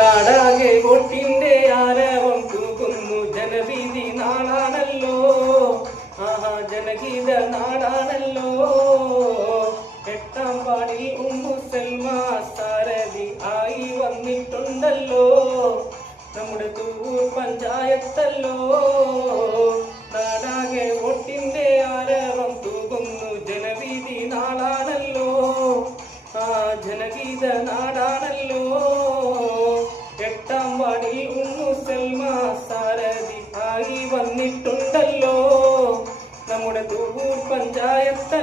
നാടാകെ വോട്ടിന്റെ ആരവം തൂകുന്നു. ജനവിധി നാടാണല്ലോ, ആഹാ ജനഗീത നാടാണല്ലോ. എട്ടാം പാടിൽ ഉമ്മു സൽമ സാരഥി ആയി വന്നിട്ടുണ്ടല്ലോ. നമ്മുടെ തൂവൂർ പഞ്ചായത്തല്ലോ. നാടാകെ വോട്ടിന്റെ ആരവം തൂകുന്നു. ജനവിധി നാടാണല്ലോ, ആ ജനഗീത നാടാണല്ലോ. എട്ടാം വാർഡിൽ ഉമ്മു സൽമ സാരഥി ആയി വന്നിട്ടുണ്ടല്ലോ. നമ്മുടെ തൂവൂർ പഞ്ചായത്തല്ലോ.